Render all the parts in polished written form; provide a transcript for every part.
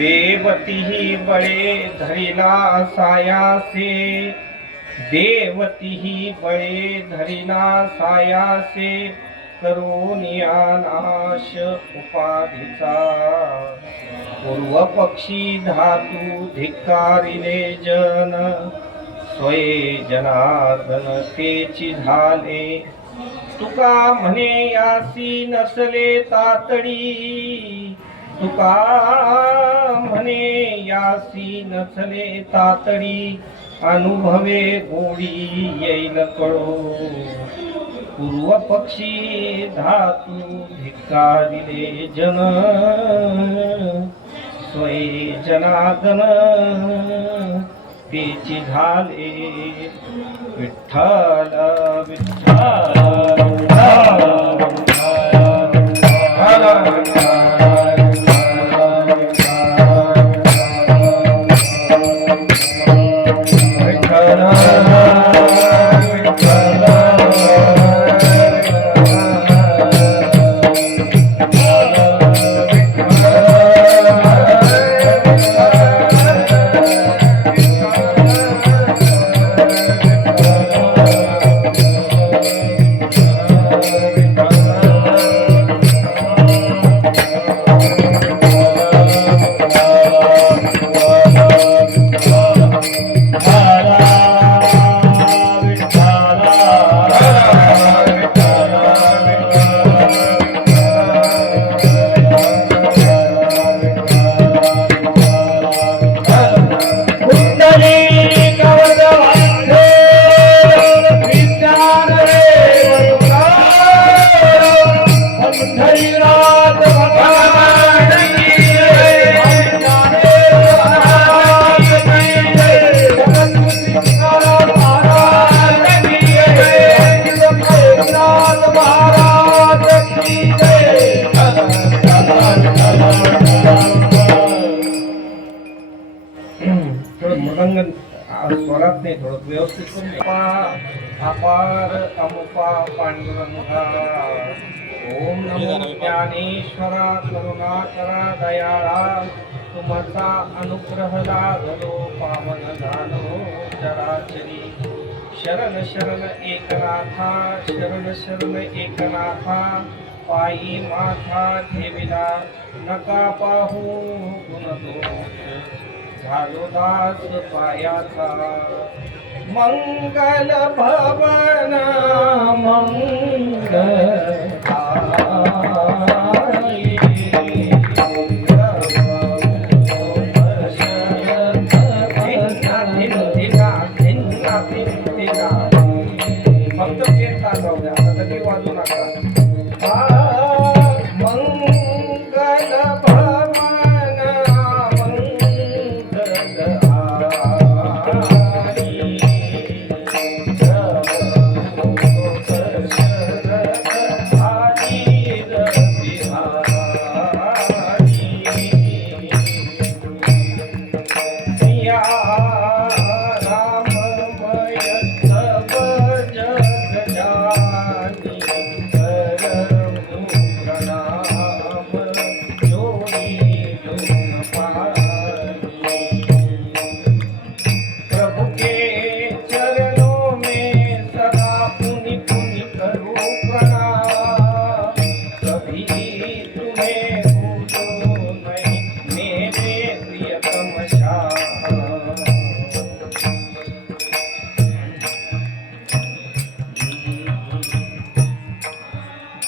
देवती ही बळे धरिला सायासे, देवती ही बळे धरिला सायासे, करोनिया नाश उपाधीचा, पूर्व पक्षी धातू धिक्कारिले जन, स्वये जनार्दन तेची झाले, तुका म्हणे यासी नसले तातडी, तुका म्हणे यासी नसले तातडी, अनुभवे गोडी येईल कळो, पूर्व पक्षी धातू धिक्कारिले जन, स्वये जनार्दन तेची झाले, विठ्ठल विठ्ठल स्वरात नाही, थोडं व्यवस्थित करून अपार अमुपा पांडुरंगा, ओम नमो ज्ञानेश्वरा करुणाकरा दयाळा, तुमचा अनुग्रह लाभलो पावन झालो चराचरी, शरण शरण एकनाथा, शरण शरण एकनाथा, पायी माथा ठेविला नका पाहू गुणदोष, झालो दास पायाचा, मंगल भवन मंगल फक्त कीर्तन जाऊ द्या, आता कधी वाजू नका. मंगल भवन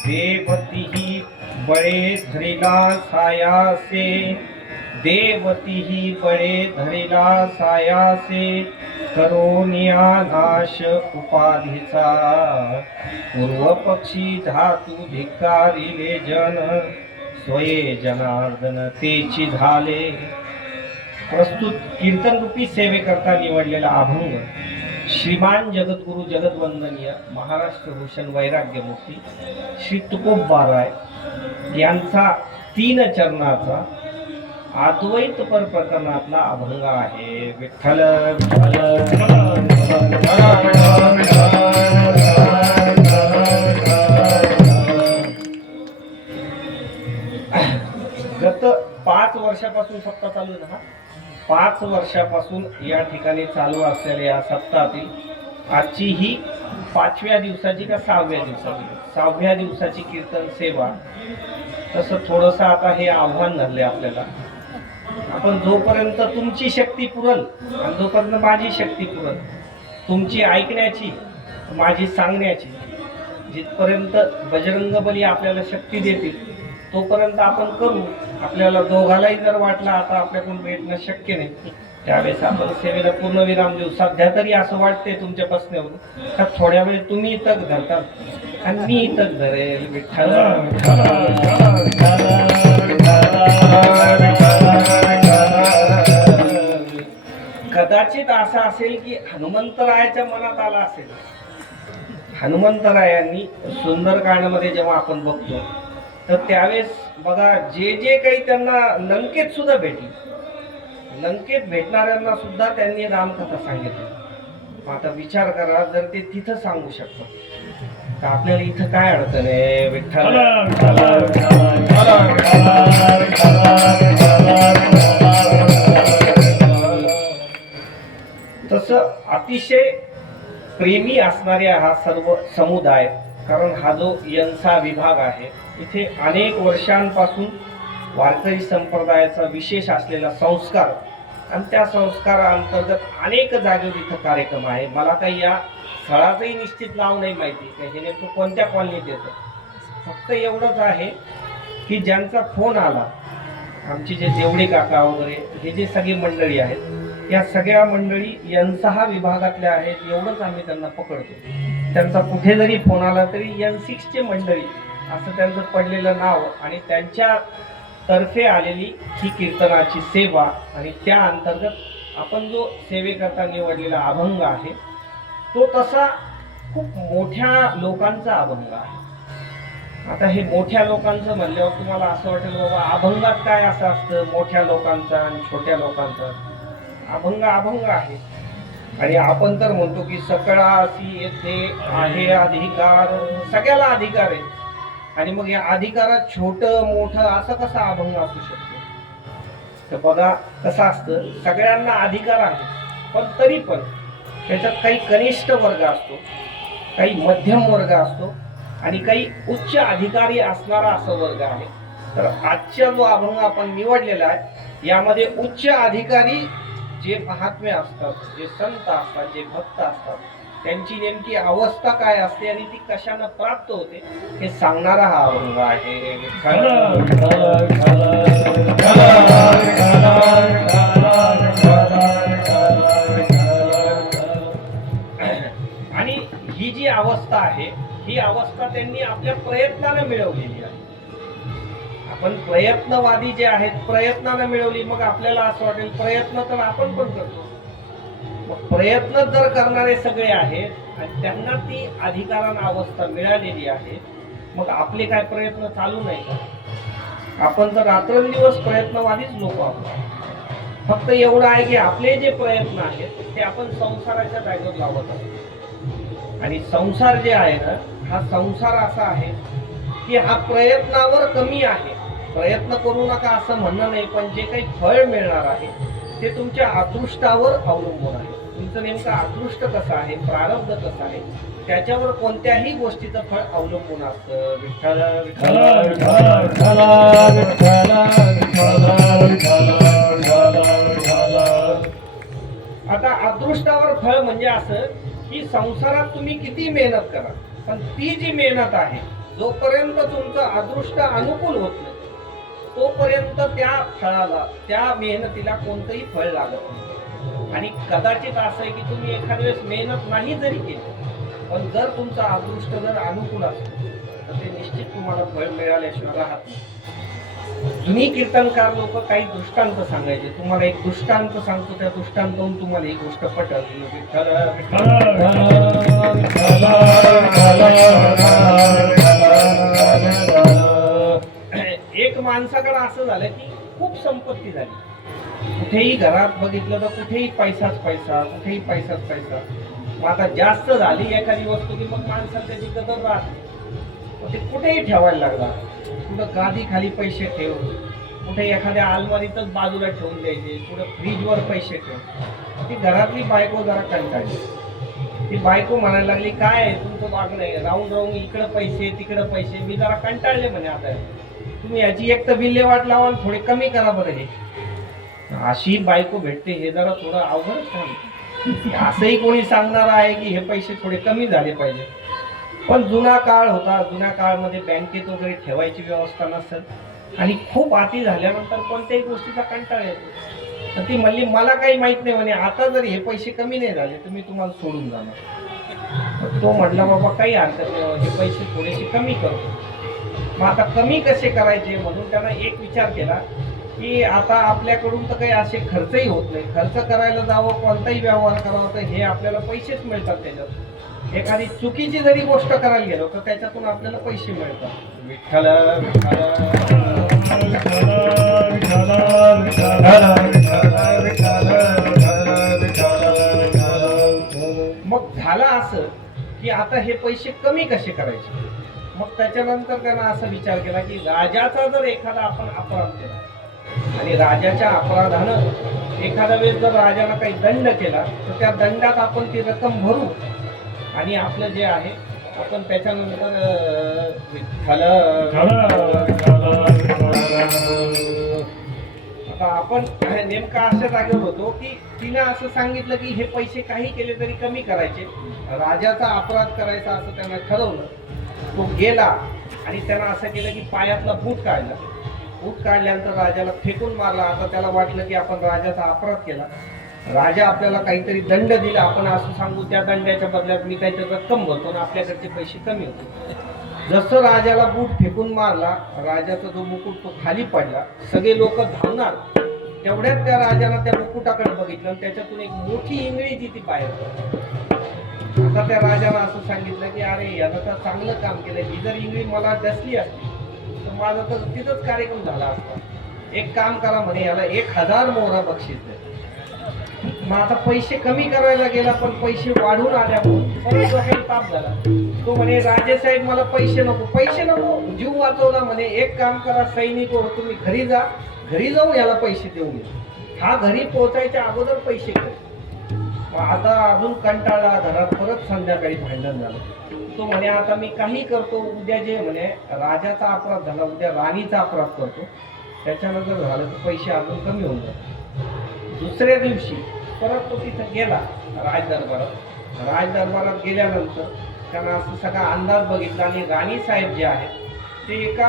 देवती ही बळे धरिला सायासे, देवती ही बळे धरिला सायासे, करोनिया नाश उपाधीचा, पूर्व पक्षी धातू धिक्कारिले जन, स्वये जनार्दन तेची झाले. प्रस्तुत कीर्तन रूपी सेवेकरता निवडलेला अभंग श्रीमान जगद्गुरु जगद्वंदनीय महाराष्ट्र भूषण वैराग्यमूर्ती श्री तुकोबाराय यांचा 3 चरणाचा अद्वैत पर प्रकरणातला अभंग आहे. विठ्ठल गत 5 वर्ष वर्षापासून सप्ताह चालू आहे ना? 5 वर्षापासून या ठिकाणी चालू असलेल्या या सप्ताहातील आजची ही 5व्या दिवसाची का 6व्या दिवसाची? 6व्या दिवसाची कीर्तन सेवा. तसं थोडंसं आता हे आव्हान धरले आपल्याला. आपण जोपर्यंत तुमची शक्ती पुरल आणि जोपर्यंत माझी शक्ती पुरल, तुमची ऐकण्याची माझी सांगण्याची, जिथपर्यंत बजरंगबली आपल्याला शक्ती देतील तोपर्यंत आपण करू. आपल्याला दोघालाही जर वाटलं आता आपल्याकडून भेटणं शक्य नाही, त्यावेळेस आपण सेवेला पूर्ण विराम देऊ. सध्या तरी असं वाटतंय तुमच्या बसण्यावरून का थोड्या वेळ तुम्ही तग धरतात आणि मी तग धरेल. विठ्ठल कदाचित असं असेल की हनुमंतरायाच्या मनात आला असेल. हनुमंतरायांनी सुंदरकांडमध्ये जेव्हा आपण बघतो तर त्यावेळेस बघा जे जे काही त्यांना लंकेत सुद्धा भेटली, लंकेत भेटणाऱ्यांना सुद्धा त्यांनी रामकथा सांगितली. आता विचार करा, जर ते तिथं सांगू शकतात तर आपल्याला इथं काय अडचण आहे? विठ्ठल तसं अतिशय प्रेमी असणाऱ्या हा सर्व समुदाय, कारण हा जो यंसा विभाग आहे इथे अनेक वर्षांपासून वारकरी संप्रदायाचा विशेष असलेला संस्कार आणि त्या संस्काराअंतर्गत अनेक जागेवर इथं कार्यक्रम आहे. मला काही या स्थळाचंही निश्चित नाव नाही माहिती की हे नेमकं कोणत्या कॉलनीत येतं. फक्त एवढंच आहे की ज्यांचा फोन आला, आमची जे देवडे काका वगैरे हे जे सगळी मंडळी आहेत, या सगळ्या मंडळी यंसहा विभागातल्या आहेत एवढंच आम्ही त्यांना पकडतो. त्यांचा कुठे जरी फोन आला तरी N6 चे मंडळी असं त्यांचं पडलेलं नाव आणि त्यांच्या तर्फे आलेली ही कीर्तनाची सेवा. आणि त्या अंतर्गत आपण जो सेवेकरता निवडलेला अभंग आहे तो तसा खूप मोठ्या लोकांचा अभंग आहे. आता हे मोठ्या लोकांचं म्हणल्यावर तुम्हाला असं वाटेल बाबा अभंगात काय असं असतं मोठ्या लोकांचा आणि छोट्या लोकांचा. अभंग अभंग आहे आणि आपण तर म्हणतो की सकळासी येथे आहे अधिकार, सगळ्याला अधिकार आहे. आणि मग या अधिकारात छोटं मोठं असं कसा अभंग असू शकतो? तर बघा कसं असतं, सगळ्यांना अधिकार आहे पण तरी पण त्याच्यात काही कनिष्ठ वर्ग असतो, काही मध्यम वर्ग असतो आणि काही उच्च अधिकारी असणारा असं वर्ग आहे. तर आजचा जो अभंग आपण निवडलेला आहे यामध्ये उच्च अधिकारी जे महात्मे असतात, जे संत असतात, जे भक्त असतात, त्यांची नेमकी अवस्था काय असते आणि ती कशाने प्राप्त होते हे सांगणारा हा अभंग आहे. आणि ही जी अवस्था आहे ही अवस्था त्यांनी आपल्या प्रयत्नाने मिळवलेली आहे. आपण प्रयत्नवादी जे आहेत प्रयत्नाने मिळवली. मग आपल्याला असं वाटेल प्रयत्न तर आपण पण करतो. मग प्रयत्न जर करणारे सगळे आहेत आणि त्यांना ती अधिकारांना अवस्था मिळालेली आहे, मग आपले काय प्रयत्न चालू नाही का? आपण तर रात्रंदिवस प्रयत्नवादीच लोक आहोत. फक्त एवढं आहे की आपले जे प्रयत्न आहेत ते आपण संसाराच्या जागेवर लावत आहोत. आणि संसार जे आहे ना हा संसार असा आहे की हा प्रयत्नावर कमी आहे. प्रयत्न करू नका असं म्हणणं नाही, पण जे काही फळ मिळणार आहे ते तुमच्या अदृष्टावर अवलंबून आहे. तुमचं नेमकं अदृष्ट कसं आहे, प्रारब्ध कसं आहे, त्याच्यावर कोणत्याही गोष्टीचं फळ अवलंबून असतं. विठ्ठल आता अदृष्टावर फळ म्हणजे असं की संसारात तुम्ही किती मेहनत करा, पण ती जी मेहनत आहे जोपर्यंत तुमचं अदृष्ट अनुकूल होत नाही तोपर्यंत त्या फळाला, त्या मेहनतीला कोणतंही फळ लागत नाही. आणि कदाचित असं आहे की तुम्ही एखाद्या वेळेस मेहनत नाही जरी केली पण जर तुमचा अदृष्ट जर अनुकूल असेल तर ते निश्चित तुम्हाला फळ मिळाल्याशिवाय राहत नाही. तुम्ही कीर्तनकार लोक काही दृष्टांत सांगायचे. तुम्हाला एक दृष्टांत सांगतो, त्या दृष्टांतून तुम्हाला ही गोष्ट पटल. एक माणसाकडे असं झालं की खूप संपत्ती झाली. कुठेही घरात बघितलं तर कुठेही पैसाच पैसा, कुठेही पैसाच पैसा. मग आता जास्त झाली एखादी वस्तू की मग माणसाला त्याची कदर राहते. मग ते कुठेही ठेवायला लागला. कुठं गादी खाली पैसे ठेव, कुठे एखाद्या अलमारीतच बाजूला ठेवून द्यायचे, कुठे फ्रीजवर पैसे ठेवून. ती घरातली बायको जरा कंटाळली. ती बायको म्हणायला लागली, काय आहे तुमचं वागणं आहे, राहून राहून इकडं पैसे तिकडं पैसे, मी जरा कंटाळले म्हणे. आता तुम्ही याची एक तर विल्हेवाट लावा आणि थोडे कमी करा बरं हे. अशी बायको भेटते हे जरा थोडं अवघड आहे. असंही कोणी सांगणार आहे की हे पैसे थोडे कमी झाले पाहिजे. पण जुना काळ होता, जुन्या काळामध्ये बँकेत वगैरे ठेवायची व्यवस्था नसत आणि खूप अति झाल्यानंतर कोणत्याही गोष्टीचा कंटाळा येतो. तर ती म्हणली, मला काही माहित नाही म्हणे, आता जर हे पैसे कमी नाही झाले तर मी तुम्हाला सोडून जाणार. तो म्हटला, बाबा काही हरकत नाही, हे पैसे थोडेसे कमी करतो. मग आता कमी कसे करायचे म्हणून त्यानं एक विचार केला की आता आपल्याकडून तर काही असे खर्चही होत नाही, खर्च करायला जावं, कोणताही व्यवहार करावा तर हे आपल्याला पैसेच मिळतात. त्याच्यात एखादी चुकीची जरी गोष्ट करायला गेलो तर त्याच्यातून आपल्याला पैसे मिळतात. विठ्ठल मग झालं असं की आता हे पैसे कमी कसे करायचे. मग त्याच्यानंतर त्यानं असा विचार केला की राजाचा जर एखादा आपण अपराध केला आणि राजाच्या अपराधानं एखाद्या वेळेस जर राजाला काही दंड केला तर त्या दंडात आपण ती रक्कम भरू आणि आपलं जे आहे आपण त्याच्यानंतर विठ्ठल आता आपण नेमका अशा जागेवर होतो की तिने असं सांगितलं की हे पैसे काही केले तरी कमी करायचे, राजाचा अपराध करायचा असं त्यानं ठरवलं. तो गेला आणि त्यानं असं केलं की पायातला बूट काढला. बूट काढल्यानंतर राजाला फेकून मारला. आता त्याला वाटलं की आपण राजाचा अपराध केला, राजा आपल्याला काहीतरी दंड दिला, आपण असं सांगू त्या दंडाच्या बदल्यात मी काहीतरी रक्कम भरतो आणि आपल्याकडचे पैसे कमी होते. जसं राजाला बूट फेकून मारला, राजाचा जो मुकुट तो खाली पडला, सगळे लोक धावणार. तेवढ्यात त्या राजाला त्या मुकुटाकडे बघितलं आणि त्याच्यातून एक मोठी इंगळी जी ती बाहेर पडली. आता त्या राजाला असं सांगितलं की अरे यानं तर चांगलं काम केलं, ही जर इंगळी मला डसली असती तर माझा तर तिथंच कार्यक्रम झाला असता. एक काम करा म्हणे, याला 1000 मोहरा बक्षीस द्या. मग आता पैसे कमी करायला गेला पण पैसे वाढून आल्यामुळे परत जो काही ताप झाला. तो म्हणे, राजेसाहेब मला पैसे नको. पैसे नको, जीव वाचवला म्हणे. एक काम करा सैनिक, तुम्ही घरी जा, घरी जाऊन याला पैसे देऊन या. हा घरी पोहोचायच्या अगोदर पैसे घे. मग आता अजून कंटाळा, घरात परत संध्याकाळी भांडण झालं. तो म्हणे, आता मी काही करतो, उद्या जे म्हणे राजाचा अपराध झाला, उद्या राणीचा अपराध करतो, त्याच्यानंतर झालं तर पैसे अजून कमी होऊन जातात. दुसऱ्या दिवशी परत तो तिथं गेला राजदरबारात. राजदरबारात गेल्यानंतर त्यानं असं सगळा अंदाज बघितला आणि राणी साहेब जे आहेत ते एका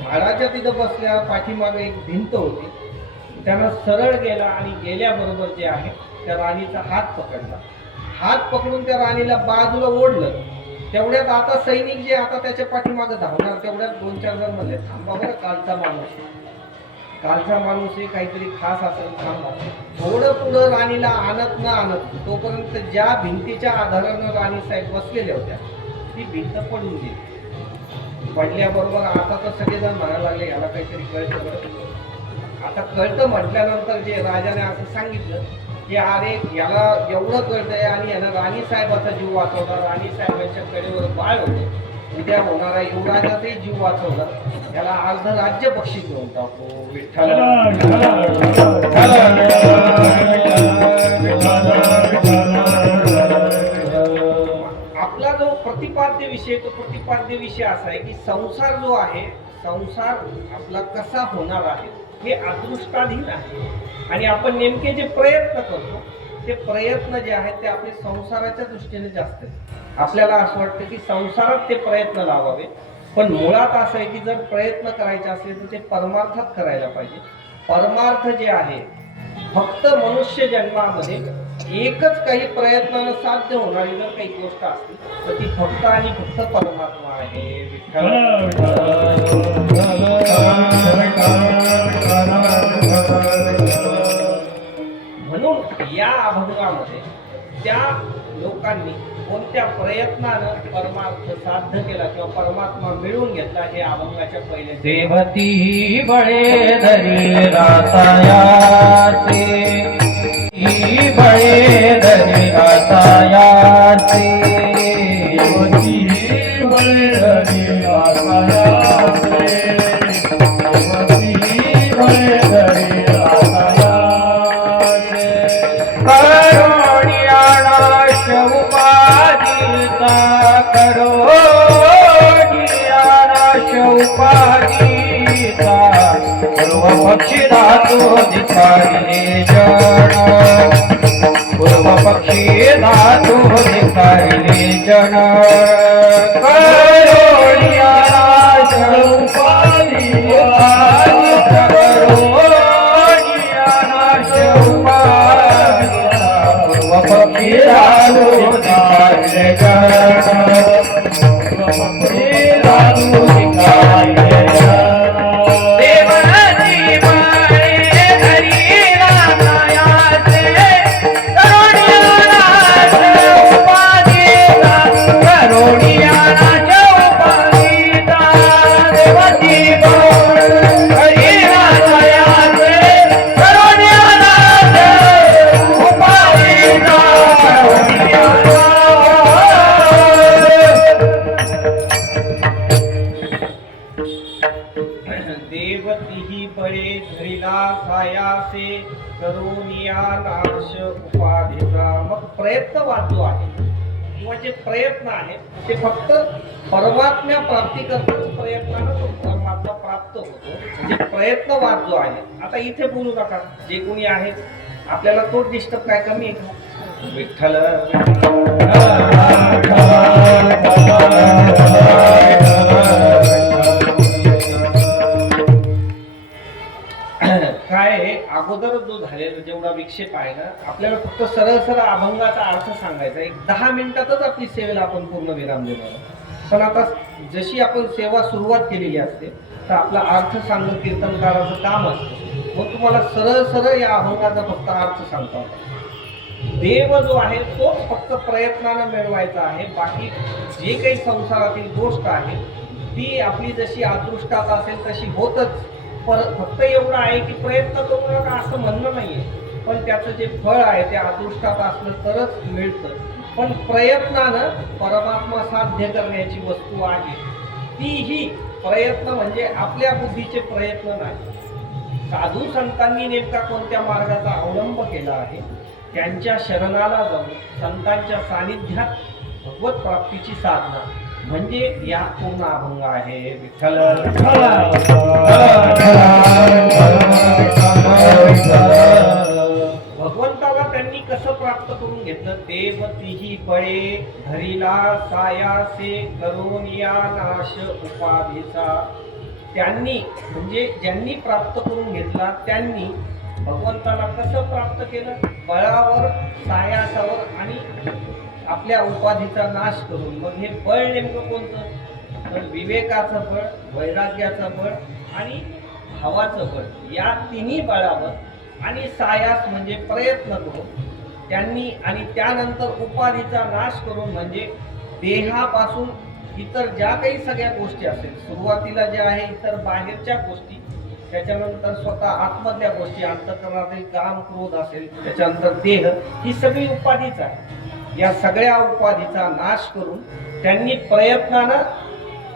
झाडाच्या तिथं बसल्या, पाठीमागे एक भिंत होती. त्यानं सरळ गेला आणि गेल्याबरोबर जे आहे त्या राणीचा हात पकडला. हात पकडून त्या राणीला बाजूला ओढलं. तेवढ्यात आता सैनिक जे आता त्याच्या पाठीमागे धावणार, तेवढ्यात 2-4 जण म्हणले, थांबा बरं, कालचा माणूस हे काहीतरी खास असेल, थांबा. थोडं पुढं राणीला आणत न आणत तोपर्यंत ज्या भिंतीच्या आधारानं राणी साहेब बसलेल्या होत्या ती भिंत पडून गेली. पडल्याबरोबर आता तर सगळेजण म्हणायला लागले, याला काहीतरी कळतं बरं. आता कळतं म्हटल्यानंतर जे राजाने असं सांगितलं की अरे याला एवढं कळतंय आणि यानं राणी साहेबाचा जीव वाचवला, राणी साहेबांच्या कडेवर बाळ होते, उद्या होणारा युवराजाचाही जीव वाचवला, याला अर्ध राज्य बक्षीस देऊन टाकू. विठ्ठल आपला जो प्रतिपाद्य विषय, तो प्रतिपाद्य विषय असा आहे की संसार जो आहे, संसार आपला कसा होणार आहे हे अदृष्टाधीन आहे. आणि आपण नेमके जे प्रयत्न करतो ते प्रयत्न जे आहेत ते आपले संसाराच्या दृष्टीने जास्त आहेत. आपल्याला असं वाटतं की संसारात ते प्रयत्न लावावे, पण मुळात असं आहे की जर प्रयत्न करायचे असेल तर ते परमार्थात करायला पाहिजे. परमार्थ जे आहे फक्त मनुष्य जन्मामध्ये एकच काही प्रयत्नानं साध्य होणारी जर काही गोष्ट असते तर ती फक्त आणि फक्त परमात्मा आहे. म्हणून या अभंगामध्ये त्या लोकांनी कोणत्या प्रयत्नानं परमार्थ साध्य केला किंवा परमात्मा मिळवून घेतला हे अभंगाच्या पहिले. देवती बळे धरी रातायाचे, बळे धरी रातायाचे, देवती बळे धरी रातायाचे, देवती बळे धरी रातायाचे करुणिया नाश उपाधीचा करुणिया नाश उपाधीचा पूर्व पक्षी धातू धिकारिले जन पूर्व पक्षी धातू धिकारिले जन करुणिया नाश उपाधीचा करुणिया नाश उपाधीचा पूर्व पक्षी धातू धिकारिले जन पूर्व पक्षी धातू धिकारिले जन देवतीही बळे धरिला सायासे करुणिया नाश उपाधीचा. मग प्रयत्नवाद जो आहे किंवा जे प्रयत्न आहेत ते फक्त परमात्म्या प्राप्ती करताच प्रयत्नानं तो परमात्मा प्राप्त होतो. म्हणजे प्रयत्नवाद जो आहे, आता इथे बोलू नका, जे कोणी आहेत आपल्याला तो डिस्टर्ब काय कमी आहे का? विठ्ठल काय आहे, अगोदर जो झालेला जेवढा विक्षेप आहे ना, आपल्याला फक्त सरळ सरळ अभंगाचा अर्थ सांगायचा. एक 10 मिनिटातच आपली सेवेला आपण पूर्ण विराम देणार. पण आता जशी आपण सेवा सुरुवात केलेली असते तर आपला अर्थ सांगणं कीर्तनकाराचं काम असतं. मग तुम्हाला सरळ सरळ या अभंगाचा फक्त अर्थ सांगतो. देव जो आहे तोच फक्त प्रयत्नानं मिळवायचा आहे. बाकी जे काही संसारातील गोष्ट आहे ती आपली जशी अदृष्टात असेल तशी होतच. फक्त एवढं आहे की प्रयत्न करू नका असं म्हणणं नाहीये, पण त्याचं जे फळ आहे ते अदृष्टात असलं तरच मिळतं. पण प्रयत्नानं परमात्मा साध्य करण्याची वस्तू आहे. तीही प्रयत्न म्हणजे आपल्या बुद्धीचे प्रयत्न नाही. साधू संतांनी नेमका कोणत्या मार्गाचा अवलंब केला आहे, त्यांच्या शरणाला जाऊन संतांच्या सानिध्यात भगवत प्राप्तीची साधना म्हणजे या पूर्ण अभंग आहे. विठ्ठल भगवंताला त्यांनी कसं प्राप्त करून घेतलं? देवतीही बळे धरिला सायासे करुणिया नाश उपाधीचा. त्यांनी म्हणजे ज्यांनी प्राप्त करून घेतला त्यांनी भगवंताला कसं प्राप्त केलं? बळावर, सायासावर आणि आपल्या उपाधीचा नाश करून. मग हे बळ नेमकं कोणतं? तर विवेकाचं बळ, वैराग्याचं बळ आणि भावाचं बळ. या तिन्ही बळावर आणि सायास म्हणजे प्रयत्न करून त्यांनी आणि त्यानंतर उपाधीचा नाश करून म्हणजे देहापासून इतर ज्या काही सगळ्या गोष्टी असेल, सुरुवातीला ज्या आहे इतर बाहेरच्या गोष्टी, त्याच्यानंतर स्वतः आतमधल्या गोष्टी, अंतःकरणातील काम क्रोध असेल, त्याच्यानंतर देह, ही सगळी उपाधीच आहे. या सगळ्या उपाधीचा नाश करून त्यांनी प्रयत्नानं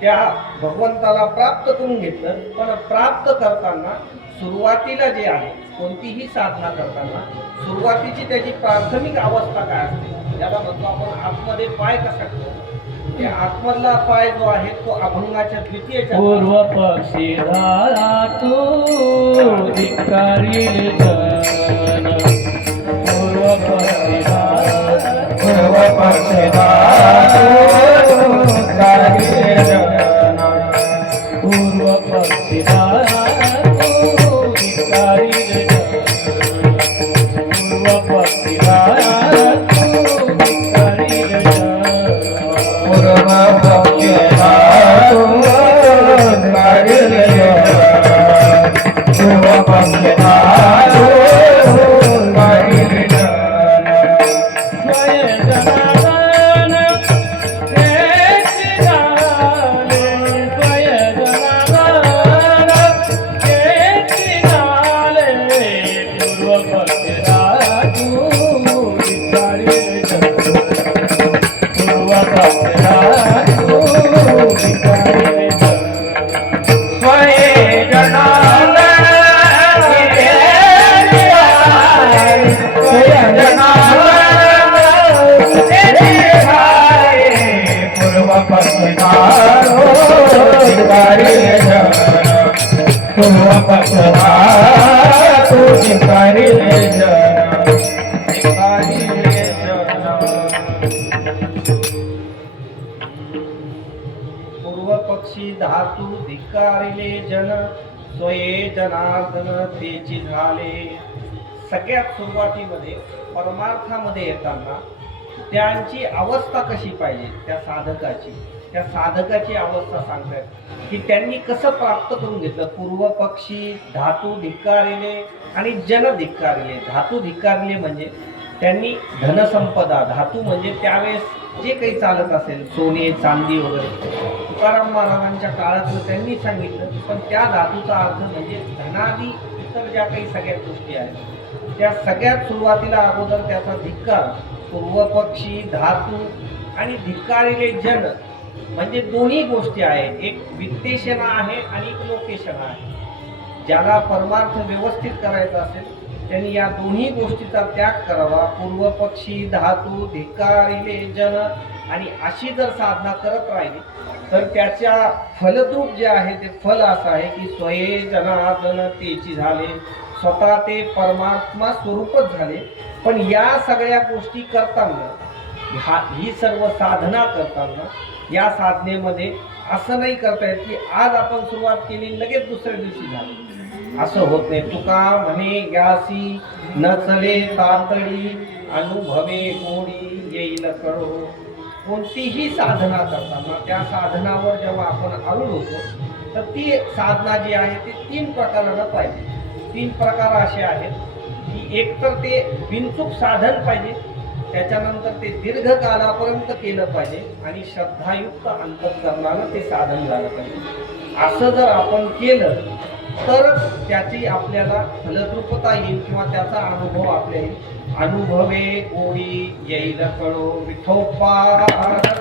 त्या भगवंताला प्राप्त करून घेतलं. पण प्राप्त करताना सुरुवातीला जे आहे कोणतीही साधना करताना सुरुवातीची त्याची प्राथमिक अवस्था काय असते, ज्याला म्हणतो आपण आतमध्ये पाय कसा ठेवतो. त्या आतमधला पाय जो आहे तो अभंगाच्या द्वितीय पूर्व पक्षी धातू धिक्कारिले जन पूर्व पक्षी धातू धिक्कारिले जन पूर्व पक्षी धातू धिक्कारिले जन पूर्व पक्षी धातू धिक्कारिले जन पूर्व पक्षी धातू धिक्कारिले जन पूर्व पक्षी धातू धिक्कारिले जन स्वय जनार्दन पक्षवा तू धिक्कारिले जन धिक्कारिले जन पूर्व पक्षी धातू धिक्कारिले जन स्वये जनार्दन तेची झाले. सगळ्यात सुरुवातीमध्ये परमार्थामध्ये येताना त्यांची अवस्था कशी पाहिजे, त्या साधकाची अवस्था सांगतात की त्यांनी कसं प्राप्त करून घेतलं. पूर्व पक्षी धातू धिक्कारिले आणि जन धिक्कारिले. धातू धिक्कारिले म्हणजे त्यांनी धनसंपदा, धातू म्हणजे त्यावेळेस जे काही चालत असेल सोने चांदी वगैरे, तुकाराम महाराजांच्या काळातलं त्यांनी सांगितलं. पण त्या धातूचा अर्थ म्हणजे धनादी इतर ज्या काही सगळ्या गोष्टी आहेत त्या सगळ्यात सुरुवातीला अगोदर त्याचा धिक्कार. पूर्वपक्षी धातू आणि धिक्कारिले जन म्हणजे दोन्ही गोष्टी आहेत. एक वित्तेषणा आहे आणि एक लोकेशना आहे. ज्याला परमार्थ व्यवस्थित करायचा असेल त्यांनी या दोन्ही गोष्टीचा त्याग करावा. पूर्वपक्षी धातू धिक्कारिले जन आणि अशी जर साधना करत राहिली तर त्याच्या फलद्रूप जे आहे ते फल असं आहे की स्वये जनार्दन तेची झाले. स्वतः ते परमात्मा स्वरूपच झाले. पण या सगळ्या गोष्टी करताना ही सर्व साधना करताना या साधनेमध्ये असं नाही करता येत की आज आपण सुरुवात केली लगेच दुसऱ्या दिवशी झाली, असं होत नाही. तुका म्हणे यासी न चले तातडी अनुभवे गोडी येईल कळो. कोणतीही साधना करताना त्या साधनावर जेव्हा आपण आरूढ होतो तर ती साधना जी आहे ती 3 प्रकारानं पाहिजे. 3 प्रकार असे आहेत की एक तर ते बिनचूक साधन पाहिजे, त्याच्यानंतर ते दीर्घकालापर्यंत केलं पाहिजे आणि श्रद्धायुक्त अंतःकरणानं ते साधन झालं पाहिजे. असं जर आपण केलं तरच त्याची आपल्याला फलद्रूपता येईल किंवा त्याचा अनुभव आपल्या येईल. अनुभवे गोडी येईल कळो. विठोबा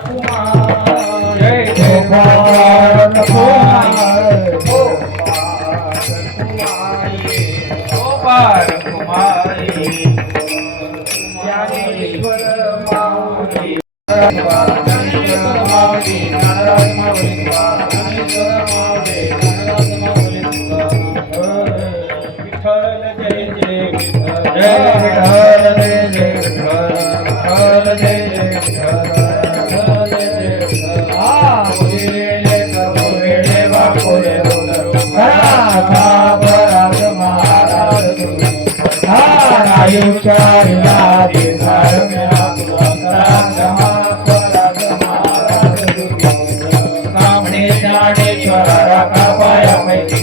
कुमार जय गोपाळ कुमार गोपाळ कुमारी ज्ञानेश्वर माऊली ज्ञानेश्वर माऊली ज्ञानराज माऊली ज्ञानेश्वर माऊली ज्ञानराज माऊली विठ्ठल जय जय विठ्ठल जय विठ्ठल जय जय विठ्ठल जय जय विठ्ठल जय जय हा बोलिले प्रभू वेळे बापुरे महाराज आयुष्याला देसार मेरा कामणे ज्ञानेश्वर राखा पाया मैत्री